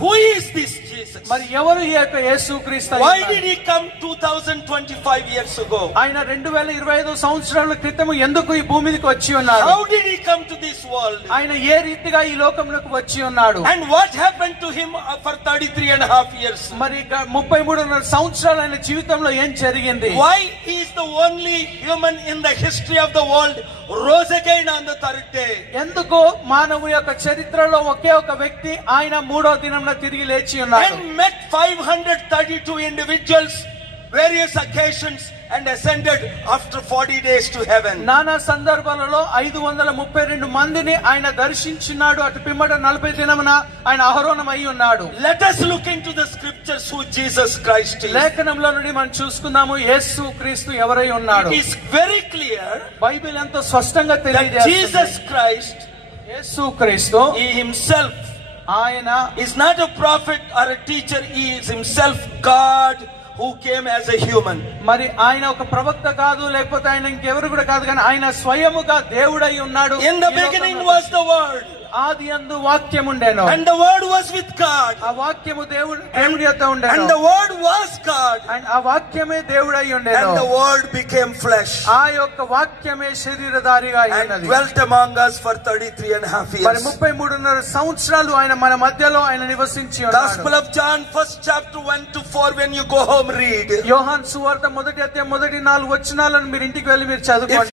who is this Jesus? మరి ఎవరు ఈ యొక్క యేసుక్రీస్తు? Why did he come 2025 years ago? ఆయన 2025 సంవత్సరాల క్రితం ఎందుకు ఈ భూమికి వచ్చి ఉన్నాడు? How did he come to this world? ఆయన ఏ రీతిగా ఈ లోకంలోకి వచ్చి ఉన్నాడు? And what happened to him for 33 and a half years? మరి 33 సంవత్సరాల ఆయన జీవితంలో ఏం జరిగింది? Why he is the only human in the history of the world rose again on the third day? ఎందుకు మానవుని యొక్క చరిత్రలో ఒకే ఒక వ్యక్తి ఆయన మూడో దినంన తిరిగి లేచి ఉన్నాడు? And met 532 individuals, various occasions, and ascended after 40 days to heaven. నానా సందర్భాలలో 532 మందిని ఆయన దర్శించినాడు. అటు పిమ్మట 40 దినమున ఆయన ఆరోహణమై ఉన్నాడు. Let us look into the scriptures who Jesus Christ is. లేఖనంలో నుండి మనం చూసుకుందాము యేసు క్రీస్తు ఎవరై ఉన్నాడు. It is very clear Bible ఎంతో స్పష్టంగా that తెలియజేస్తుంది. Jesus Christ, యేసు క్రీస్తు he himself ఆయన is not a prophet or a teacher. He is himself God who came as a human. మరి ఆయన ఒక ప్రవక్త కాదు, లేకపోతే ఆయన ఇంకెవరు కూడా కాదు, కానీ ఆయన స్వయముగా దేవుడై ఉన్నాడు. In the beginning was the Word, ఆది యందు వాక్యం ఉండెను, and the Word was with God, ఆ వాక్యము దేవుడి యొద్ద ఉండెను, and the Word was God, and ఆ వాక్యమే దేవుడై ఉండెను, and the Word became flesh ఆ యొక్క వాక్యమే శరీరధారిగా and అయినది. dwelt among us for 33 and a half మరి years. 33.5 సంవత్సరాలు ఆయన మన మధ్యలో ఆయన నివసించి ఉన్నాడు. Gospel of John, first chapter 1 to 4, when you go home read. యోహాను సువార్త 1 అధ్యాయం 1-4 వచనాలను మీరు ఇంటికి వెళ్ళి మీరు చదువుకోండి.